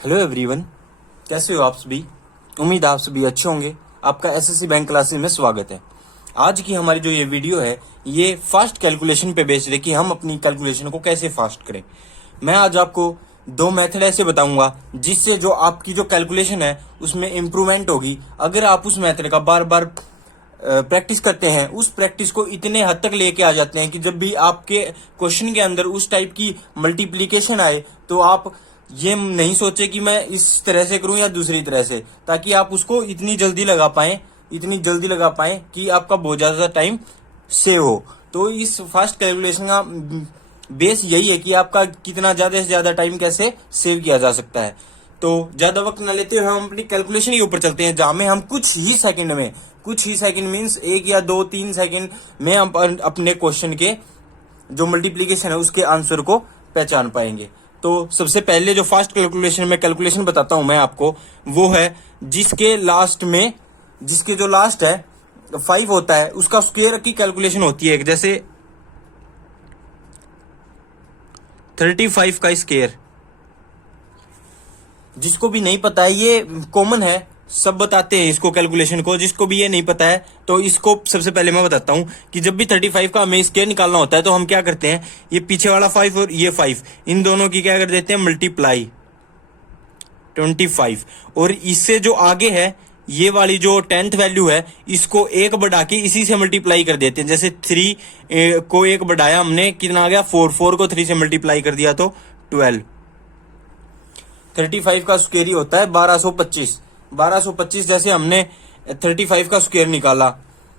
Hello everyone, कैसे हो आप सभी। उम्मीद आप सभी अच्छे होंगे। आपका एसएससी बैंक क्लासेस में स्वागत है। आज की हमारी जो ये वीडियो है ये फास्ट कैलकुलेशन पे बेस्ड है कि हम अपनी कैलकुलेशन को कैसे फास्ट करें। मैं आज आपको दो मेथड ऐसे बताऊंगा जिससे जो आपकी जो कैलकुलेशन है उसमें इम्प्रूवमेंट होगी। अगर आप उस मेथड का बार बार प्रैक्टिस करते हैं, उस प्रैक्टिस को इतने हद तक लेके आ जाते हैं कि जब भी आपके क्वेश्चन के अंदर उस टाइप की मल्टीप्लीकेशन आए तो आप ये नहीं सोचे कि मैं इस तरह से करूं या दूसरी तरह से, ताकि आप उसको इतनी जल्दी लगा पाएं कि आपका बहुत ज्यादा टाइम सेव हो। तो इस फास्ट कैलकुलेशन का बेस यही है कि आपका कितना ज्यादा से ज्यादा टाइम कैसे सेव किया जा सकता है। तो ज्यादा वक्त न लेते हुए हम अपनी कैलकुलेशन के ऊपर चलते हैं, जहां में हम कुछ ही सेकंड मीन्स 1 या 2-3 सेकंड में हम अपने क्वेश्चन के जो मल्टीप्लीकेशन है उसके आंसर को पहचान पाएंगे। तो सबसे पहले जो फास्ट कैलकुलेशन बताता हूं मैं आपको, वो है जिसके जो लास्ट है 5 होता है उसका स्क्वायर की कैलकुलेशन होती है। जैसे 35 का स्क्वायर, जिसको भी नहीं पता है ये कॉमन है, सब बताते हैं इसको कैलकुलेशन को। जिसको भी ये नहीं पता है तो इसको सबसे पहले मैं बताता हूं कि जब भी 35 का हमें स्क्वायर निकालना होता है तो हम क्या करते हैं, ये पीछे वाला 5 और ये 5 इन दोनों की क्या कर देते हैं, मल्टीप्लाई 25। और इससे जो आगे है ये वाली जो 10th वैल्यू है इसको 1 बढ़ा के इसी से मल्टीप्लाई कर देते हैं। जैसे 3 को 1 बढ़ाया हमने, कितना आ गया 4 को 3 से मल्टीप्लाई कर दिया तो 12। 35 का स्क्वायर ही होता है 1225। जैसे हमने 35 का स्क्वायर निकाला,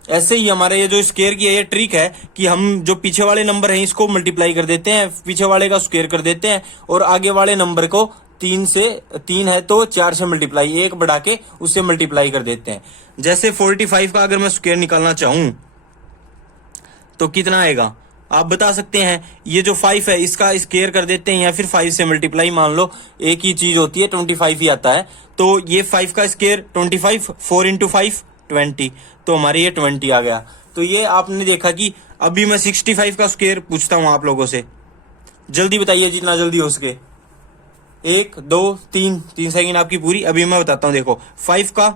ऐसे ही हमारे ये जो स्क्वायर की है ये ट्रिक है कि हम जो पीछे वाले नंबर हैं इसको मल्टीप्लाई कर देते हैं, पीछे वाले का स्क्वायर कर देते हैं और आगे वाले नंबर को 3 है तो 4 से मल्टीप्लाई 1 बढ़ा के उससे मल्टीप्लाई कर देते हैं। जैसे 45 का अगर मैं स्क्वायर निकालना चाहूं तो कितना आएगा आप बता सकते हैं। ये जो 5 है इसका स्क्वायर कर देते हैं या फिर 5 से मल्टीप्लाई, मान लो एक ही चीज होती है 25 ही आता है। तो ये 5 का स्क्वायर 25, 4 इंटू 5 20, तो हमारे ये 20 आ गया। तो ये आपने देखा कि अभी मैं 65 का स्क्वायर पूछता हूं आप लोगों से, जल्दी बताइए जितना जल्दी हो सके। 1 2 3 सेकेंड आपकी पूरी। अभी मैं बताता हूं, देखो 5 का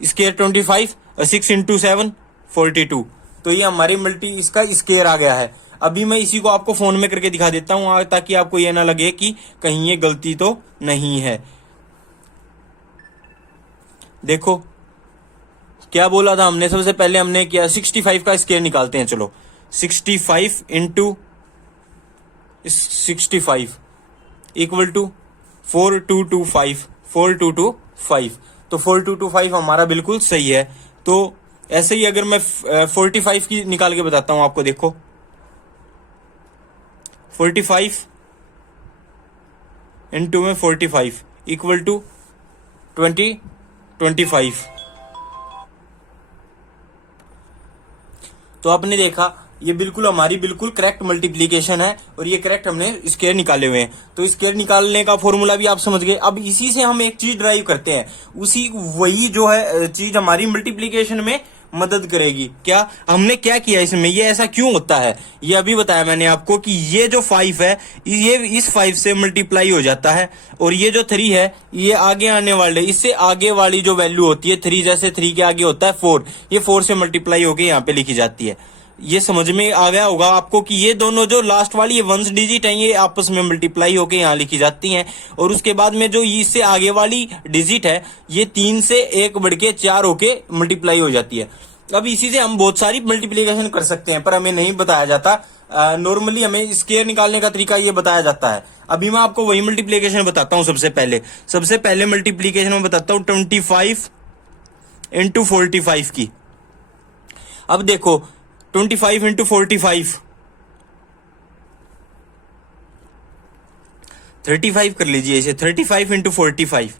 स्क्वायर 25 और 6 इंटू 7 42, तो ये हमारी इसका स्क्वायर आ गया है। अभी मैं इसी को आपको फोन में करके दिखा देता हूं ताकि आपको ये ना लगे कि कहीं ये गलती तो नहीं है। देखो क्या बोला था हमने, सबसे पहले हमने किया 65 का स्क्वायर निकालते हैं। चलो 65 इंटू 65 इक्वल टू 4225, 4225, तो 4225 हमारा बिल्कुल सही है। तो ऐसे ही अगर मैं 45 की निकाल के बताता हूं आपको, देखो 45 इंटू में 45 इक्वल टू 25। तो आपने देखा ये बिल्कुल हमारी बिल्कुल करेक्ट मल्टीप्लीकेशन है और ये करेक्ट हमने स्क्वायर निकाले हुए हैं। तो स्क्वायर निकालने का फॉर्मूला भी आप समझ गए। अब इसी से हम एक चीज ड्राइव करते हैं, वही जो है चीज हमारी मल्टीप्लीकेशन में मदद करेगी। क्या हमने क्या किया इसमें, ये ऐसा क्यों होता है, ये अभी बताया मैंने आपको कि ये जो 5 है ये इस 5 से मल्टीप्लाई हो जाता है और ये जो 3 है ये आगे आने वाले, इससे आगे वाली जो वैल्यू होती है 3, जैसे 3 के आगे होता है 4, ये 4 से मल्टीप्लाई होकर यहाँ पे लिखी जाती है। ये समझ में आ गया होगा आपको कि ये दोनों जो लास्ट वाली ये 1 डिजिट है ये आपस में मल्टीप्लाई होके यहाँ लिखी जाती हैं और उसके बाद में जो इससे आगे वाली डिजिट है ये 3 से 1 बढ़ के 4 होके मल्टीप्लाई हो जाती है। अब इसी से हम बहुत सारी मल्टीप्लीकेशन कर सकते हैं पर हमें नहीं बताया जाता। नॉर्मली हमें स्क्वायर निकालने का तरीका ये बताया जाता है। अभी मैं आपको वही मल्टीप्लीकेशन बताता हूँ। सबसे पहले मल्टीप्लीकेशन में बताता हूँ 25 इंटू 45 की। अब देखो 25 इंटू 45 35 कर लीजिए इसे, 35 इंटू 45।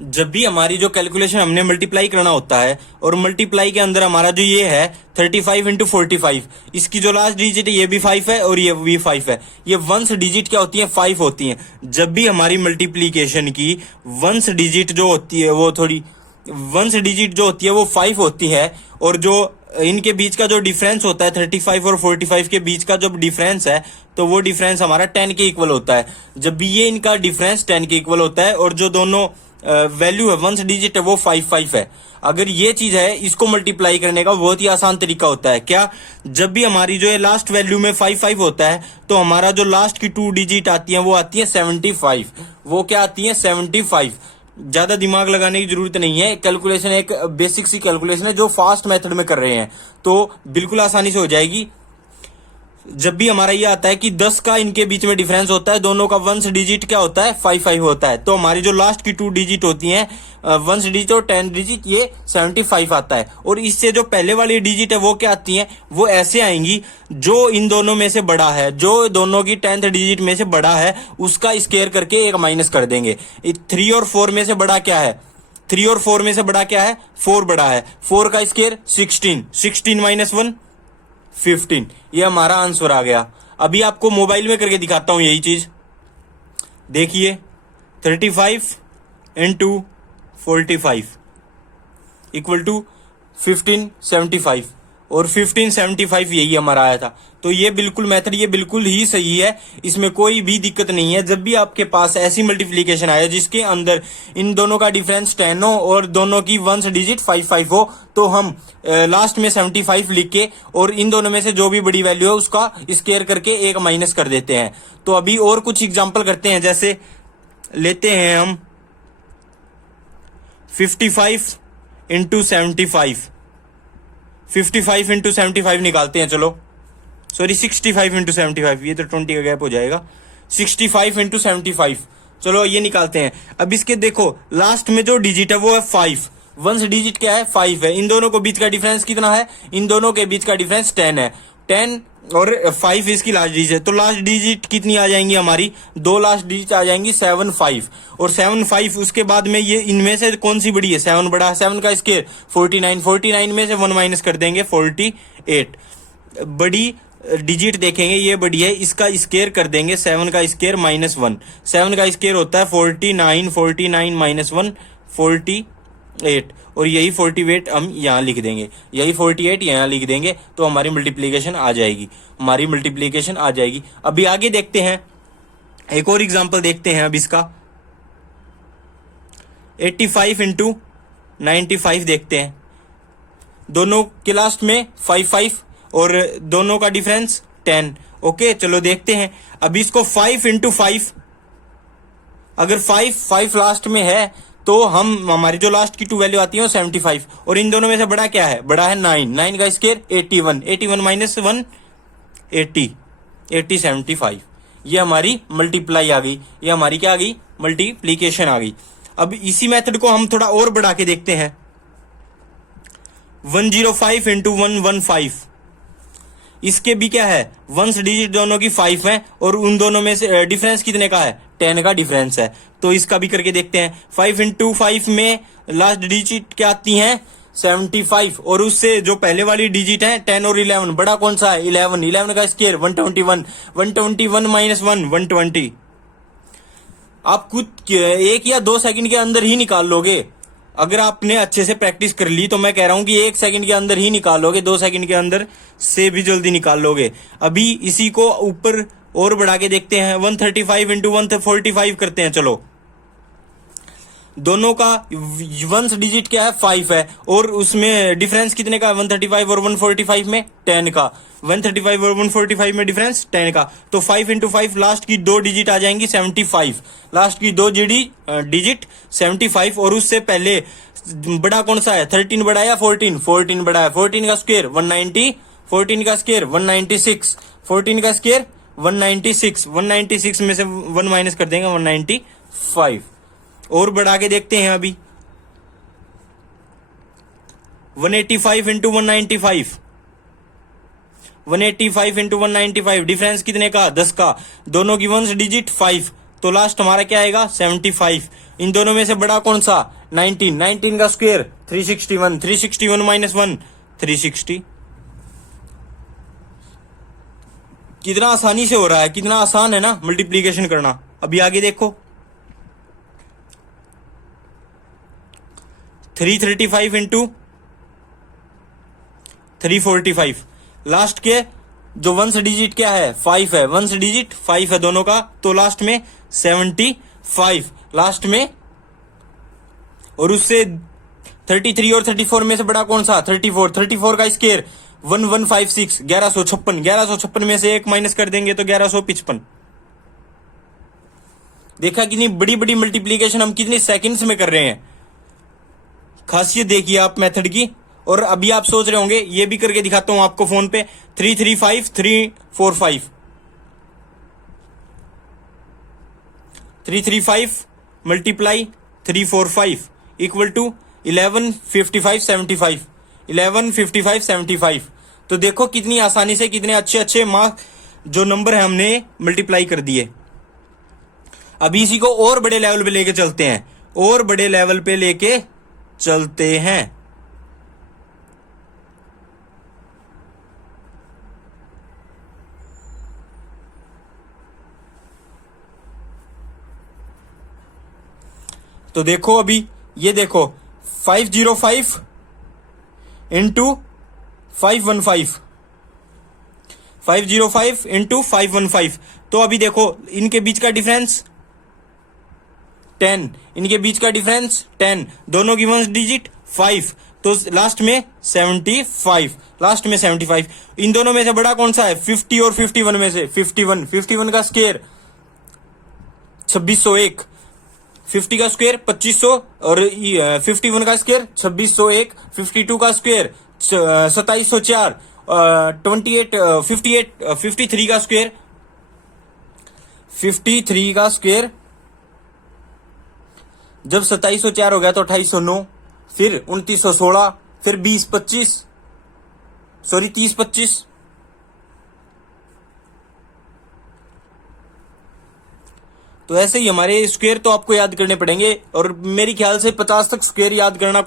जब भी हमारी जो कैलकुलेशन हमने मल्टीप्लाई करना होता है और मल्टीप्लाई के अंदर हमारा जो ये है 35 इंटू 45, इसकी जो लास्ट डिजिट है ये भी 5 है और ये भी 5 है। ये वंस डिजिट क्या होती है, 5 होती है। जब भी हमारी मल्टीप्लीकेशन की वंस डिजिट जो होती है वो 5 होती है और जो इनके बीच का जो डिफरेंस होता है 35 और 45 के बीच का जब डिफरेंस है तो वो डिफरेंस हमारा 10 के इक्वल होता है। जब भी ये इनका डिफरेंस 10 के इक्वल होता है और जो दोनों वैल्यू है वंस डिजिट है वो 5 है। अगर ये चीज है, इसको मल्टीप्लाई करने का बहुत ही आसान तरीका होता है। क्या? जब भी हमारी जो है लास्ट वैल्यू में 5 होता है तो हमारा जो लास्ट की 2 डिजिट आती है वो आती है 75। वो क्या आती है? 75। ज्यादा दिमाग लगाने की जरूरत नहीं है, कैलकुलेशन एक बेसिक सी कैलकुलेशन है जो फास्ट मेथड में कर रहे हैं तो बिल्कुल आसानी से हो जाएगी। जब भी हमारा ये आता है कि 10 का इनके बीच में डिफरेंस होता है, दोनों का वंस डिजिट क्या होता है? 5 होता है, तो हमारी जो लास्ट की 2 डिजिट होती हैं वंस डिजिट और 10 डिजिट, ये 75 आता है। और इससे जो पहले वाली डिजिट है वो क्या आती हैं? वो ऐसे आएंगी जो इन दोनों में से बड़ा है, जो दोनों की 10th डिजिट में से बड़ा है उसका स्क्वायर करके एक माइनस कर देंगे। 3 और 4 में से बड़ा क्या है? 3 और 4 में से बड़ा क्या है? 4 बड़ा है। 4 का स्क्वायर 16, 16 माइनस 1 15। ये हमारा आंसर आ गया। अभी आपको मोबाइल में करके दिखाता हूं यही चीज, देखिए 35 इंटू 45 इक्वल टू 1575 और 1575 यही हमारा आया था। तो ये बिल्कुल मेथड ये बिल्कुल ही सही है, इसमें कोई भी दिक्कत नहीं है। जब भी आपके पास ऐसी मल्टीप्लीकेशन आए जिसके अंदर इन दोनों का डिफरेंस 10 हो और दोनों की वंस डिजिट 5 हो तो हम लास्ट में 75 लिख के और इन दोनों में से जो भी बड़ी वैल्यू है उसका स्क्वायर करके एक माइनस कर देते हैं। तो अभी और कुछ एग्जाम्पल करते हैं, जैसे लेते हैं हम 55 इंटू 75, 55 इंटू 75 निकालते हैं। चलो सॉरी 65 इंटू 75, ये तो 20 का गैप हो जाएगा। 65 इंटू 75, चलो ये निकालते हैं। अब इसके देखो लास्ट में जो डिजिट है वो है 5, वंस डिजिट क्या है? 5 है। इन दोनों के बीच का डिफरेंस कितना है? इन दोनों के बीच का डिफरेंस 10 है। 10 और 5 इसकी लास्ट डिजिट है, तो लास्ट डिजिट कितनी आ जाएंगी हमारी? 2 लास्ट डिजिट आ जाएंगी 7 5 और 7 5। उसके बाद में ये इनमें से कौन सी बड़ी है? 7 बड़ा है। 7 का स्क्वायर 49, 49 में से 1 माइनस कर देंगे 48। बड़ी डिजिट देखेंगे ये बड़ी है, इसका स्क्वायर कर देंगे 7 का स्क्वायर माइनस 1। 7 का स्क्वायर होता है 49, 49 माइनस 1 48 और यही 48 हम यहाँ लिख देंगे, यही 48 यहाँ लिख देंगे तो हमारी मल्टीप्लीकेशन आ जाएगी, हमारी मल्टीप्लीकेशन आ जाएगी। अभी आगे देखते हैं, एक और एग्जांपल देखते हैं। अब इसका 85 इंटू 95 देखते हैं। दोनों के लास्ट में 5 और दोनों का डिफरेंस 10। ओके चलो देखते हैं। अब इसको 5 इंटू 5, अगर 5 लास्ट में है तो हम हमारी जो लास्ट की 2 वैल्यू आती है वो 75 और इन दोनों में से बड़ा क्या है? बड़ा है 9, 9 का स्क्वायर 81, 81 माइनस 1 80, 80 75। ये हमारी मल्टीप्लाई आ गई, ये हमारी क्या आ गई? मल्टीप्लीकेशन आ गई। अब इसी मेथड को हम थोड़ा और बढ़ा के देखते हैं। 105 इंटू 115, इसके भी क्या है? वंस डिजिट दोनों की 5 है और उन दोनों में से डिफरेंस कितने का है? 10 का डिफरेंस है। तो इसका भी करके देखते हैं। 5 इंटू 5 में लास्ट डिजिट क्या आती हैं? 75 और उससे जो पहले वाली डिजिट है 10 और 11, बड़ा कौन सा है? 11, 11 का स्क्वायर 121, 121 माइनस 1 120। आप कुछ 1 या 2 सेकंड के अंदर ही निकाल लोगे। अगर आपने अच्छे से प्रैक्टिस कर ली तो मैं कह रहा हूं कि 1 सेकंड के अंदर ही निकाल लोगे, 2 सेकंड के अंदर से भी जल्दी निकाल लोगे। अभी इसी को ऊपर और बढ़ा के देखते हैं। 135 इंटू 145 करते हैं। चलो दोनों का वंस डिजिट क्या है? 5 है और उसमें डिफरेंस कितने का है? 135 और 145 में 10 का। 135 और 145 में डिफरेंस 10 का, तो 5 इंटू 5 लास्ट की 2 डिजिट आ जाएंगी 75, लास्ट की 2 डिजिट 75 और उससे पहले बड़ा कौन सा है? 13 बड़ा है या 14? 14 बड़ा है। 14 का स्क्वायर 190, 14 का स्क्वायर 196, 14 का स्क्वायर 196, 196 में से 1 माइनस कर देंगे 195। और बढ़ा के देखते हैं अभी 185 इंटू 195, 185 इंटू 195 डिफरेंस कितने का? 10 का। दोनों की वंस डिजिट 5 तो लास्ट हमारा क्या आएगा? 75। इन दोनों में से बड़ा कौन सा? 19, 19 का स्क्वायर 361, 361 माइनस 1 360। कितना आसानी से हो रहा है, कितना आसान है ना मल्टीप्लीकेशन करना। अभी आगे देखो 335 इंटू 345। लास्ट के जो वंस डिजिट क्या है 5 है, वंस डिजिट 5 है दोनों का, तो लास्ट में 75 लास्ट में। और उससे 33 और 34 में से बड़ा कौन सा 34 का स्केयर 1156 1156 में से 1 माइनस कर देंगे तो 1155। देखा कितनी बड़ी बड़ी मल्टीप्लीकेशन हम कितने सेकंड्स में कर रहे हैं। खासियत देखिए आप मेथड की। और अभी आप सोच रहे होंगे ये भी करके दिखाता हूं आपको फोन पे 335 345 335 मल्टीप्लाई 345 इक्वल टू 1155 75 तो देखो कितनी आसानी से कितने अच्छे अच्छे मार्क जो नंबर है हमने मल्टीप्लाई कर दिए। अभी इसी को और बड़े लेवल पे लेके चलते हैं, और बड़े लेवल पे लेके चलते हैं। तो देखो अभी ये देखो 505 इंटू 515 505 इंटू 515। तो अभी देखो इनके बीच का डिफरेंस 10, इनके बीच का डिफरेंस 10, दोनों की वंस डिजिट 5, तो लास्ट में 75 लास्ट में 75। इन दोनों में से बड़ा कौन सा है 50 और 51 में से 51 का स्क्वायर 2601, 50 का स्क्वायर 2500 और 51 का स्क्वायर 2601, 52 का स्क्वायर 2704, 53 का स्क्वायर 53 का स्क्वायर जब 2704 हो गया तो 2809, फिर 2916, फिर 3025। तो ऐसे ही हमारे स्क्वायर तो आपको याद करने पड़ेंगे। और मेरे ख्याल से 50 तक स्क्वायर याद करना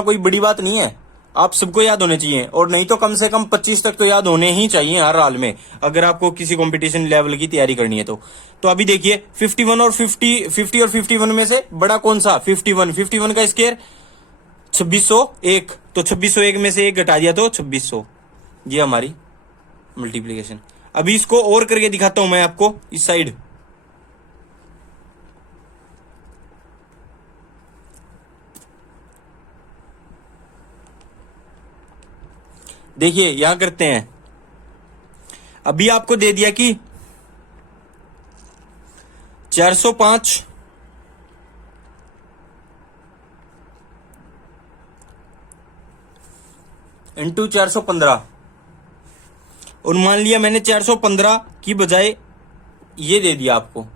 कोई बड़ी बात नहीं है, आप सबको याद होने चाहिए। और नहीं तो कम से कम 25 तक तो याद होने ही चाहिए हर हाल में, अगर आपको किसी कंपटीशन लेवल की तैयारी करनी है तो। अभी देखिए 50 और 51 में से बड़ा कौन सा 51 का स्क्वायर 2601, तो 2601 में से 1 घटा दिया तो 2600। ये हमारी मल्टीप्लीकेशन। अभी इसको और करके दिखाता हूं मैं आपको इस साइड। देखिए यहां करते हैं। अभी आपको दे दिया कि 405 इंटू 415, और मान लिया मैंने 415 की बजाय ये दे दिया आपको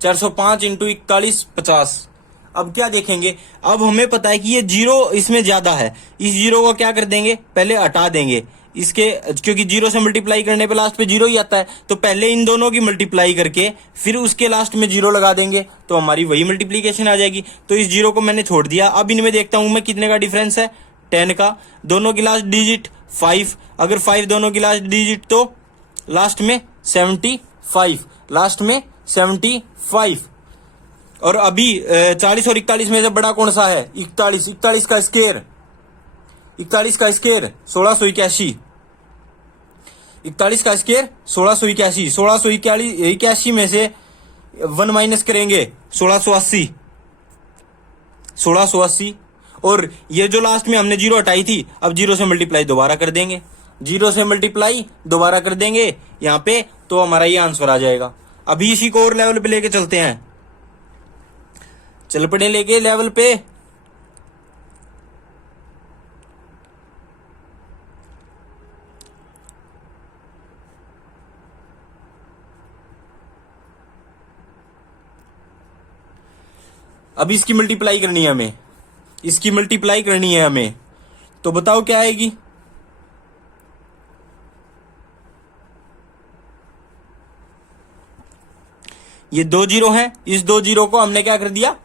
405 इंटू 41 50। अब क्या देखेंगे, अब हमें पता है कि ये जीरो इसमें ज्यादा है, इस जीरो को क्या कर देंगे पहले हटा देंगे इसके, क्योंकि जीरो से मल्टीप्लाई करने पे लास्ट पे जीरो ही आता है, तो पहले इन दोनों की मल्टीप्लाई करके फिर उसके लास्ट में जीरो लगा देंगे तो हमारी वही मल्टीप्लीकेशन आ जाएगी। तो इस जीरो को मैंने छोड़ दिया। अब इनमें देखता हूं मैं कितने का डिफरेंस है 10 का, दोनों की लास्ट डिजिट 5, अगर 5 दोनों की लास्ट डिजिट तो लास्ट में 75 लास्ट में 75। और अभी 40 और 41 में से बड़ा कौन सा है 41 का स्क्वायर 1681, 41 का स्क्वायर 1681 में से 1 माइनस करेंगे 1680। और ये जो लास्ट में हमने जीरो हटाई थी, अब जीरो से मल्टीप्लाई दोबारा कर देंगे यहां पे, तो हमारा ये आंसर आ जाएगा। अभी इसी को और लेवल पे लेके चलते हैं, चल पड़े लेके लेवल पे। अब इसकी मल्टीप्लाई करनी है हमें, तो बताओ क्या आएगी। ये 2 जीरो हैं, इस 2 जीरो को हमने क्या कर दिया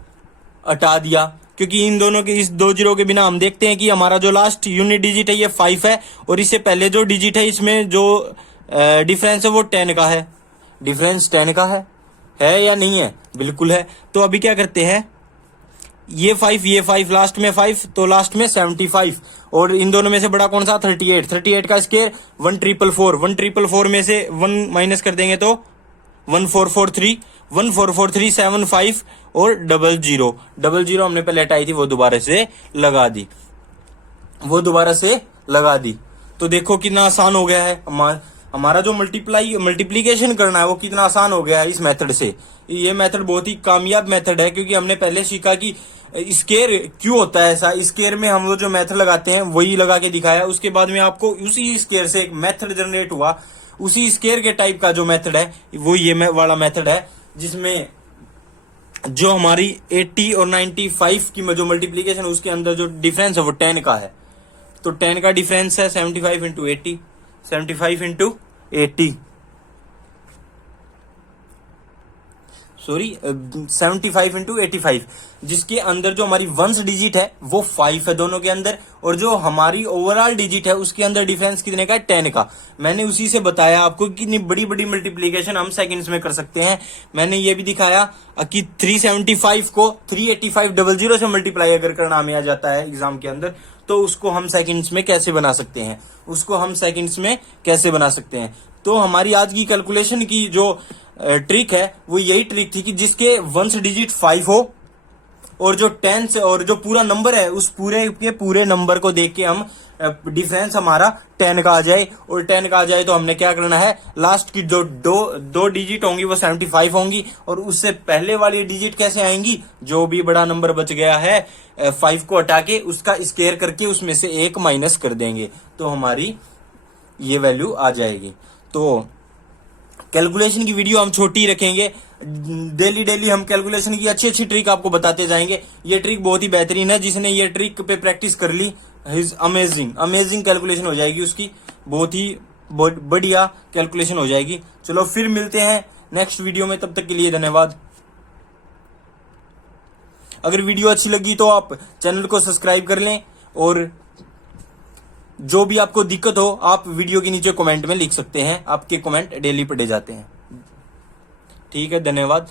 हटा दिया, क्योंकि इन दोनों के इस 2 जीरो के बिना हम देखते हैं कि हमारा जो लास्ट यूनिट डिजिट है ये 5 है, और इससे पहले जो डिजिट है इसमें जो डिफरेंस है वो 10 का है। डिफरेंस 10 का है या नहीं है, बिल्कुल है। तो अभी क्या करते हैं, ये 5 लास्ट में 5, तो लास्ट में 75, और इन दोनों में से बड़ा कौन सा? 38। 38 का स्क्वायर 1444। 1444 में से 1 माइनस कर देंगे तो 1443। 1443 75 और 00। 00 हमने पहले हटाई थी, वो दोबारा से लगा दी। तो देखो कितना आसान हो गया है। हमारा जो मल्टीप्लीकेशन करना है वो कितना आसान हो गया है इस मेथड से। ये मेथड बहुत ही कामयाब मेथड है, क्योंकि हमने पहले सीखा कि स्केयर क्यों होता है ऐसा। स्केयर में हम वो जो मेथड लगाते हैं वही लगा के दिखाया। उसके बाद में आपको उसी स्केयर से एक मेथड जनरेट हुआ। उसी स्केयर के टाइप का जो मेथड है वो ये वाला मेथड है, जिसमें जो हमारी 80 और 95 की जो मल्टीप्लीकेशन है उसके अंदर जो डिफरेंस है वो 10 का है। तो 10 का डिफरेंस है 75 इंटू 80। 75 इंटू 80 75 इंटू 85, जिसके अंदर जो हमारी वंस डिजिट है वो 5 है दोनों के अंदर, और जो हमारी ओवरऑल डिजिट है उसके अंदर डिफरेंस कितने का है? 10 का। मैंने उसी से बताया आपको कि कितनी बड़ी बड़ी मल्टीप्लीकेशन हम सेकंड्स में कर सकते हैं। मैंने ये भी दिखाया कि 375 को 38500 से मल्टीप्लाई अगर करना हमें आ जाता है एग्जाम के अंदर, तो उसको हम सेकंड्स में कैसे बना सकते हैं। तो हमारी आज की कैलकुलेशन की जो ट्रिक है वो यही ट्रिक थी कि जिसके वंस डिजिट 5 हो और जो 10 से और जो पूरा नंबर है उस पूरे के पूरे नंबर को देख के हम डिफरेंस हमारा 10 का आ जाए। और 10 का आ जाए तो हमने क्या करना है, लास्ट की जो दो डिजिट होंगी वो 75 होंगी, और उससे पहले वाली डिजिट कैसे आएंगी? जो भी बड़ा नंबर बच गया है 5 को हटा के उसका स्क्वायर करके उसमें से 1 माइनस कर देंगे, तो हमारी ये वैल्यू आ जाएगी। तो कैलकुलेशन की वीडियो हम छोटी ही रखेंगे। डेली हम कैलकुलेशन की अच्छी अच्छी ट्रिक आपको बताते जाएंगे। ये ट्रिक बहुत ही बेहतरीन है, जिसने ये ट्रिक पे प्रैक्टिस कर ली अमेजिंग कैलकुलेशन हो जाएगी उसकी। बहुत ही बढ़िया कैलकुलेशन हो जाएगी। चलो फिर मिलते हैं नेक्स्ट वीडियो में, तब तक के लिए धन्यवाद। अगर वीडियो अच्छी लगी तो आप चैनल को सब्सक्राइब कर लें, और जो भी आपको दिक्कत हो आप वीडियो के नीचे कमेंट में लिख सकते हैं। आपके कमेंट डेली पढ़े जाते हैं। ठीक है, धन्यवाद।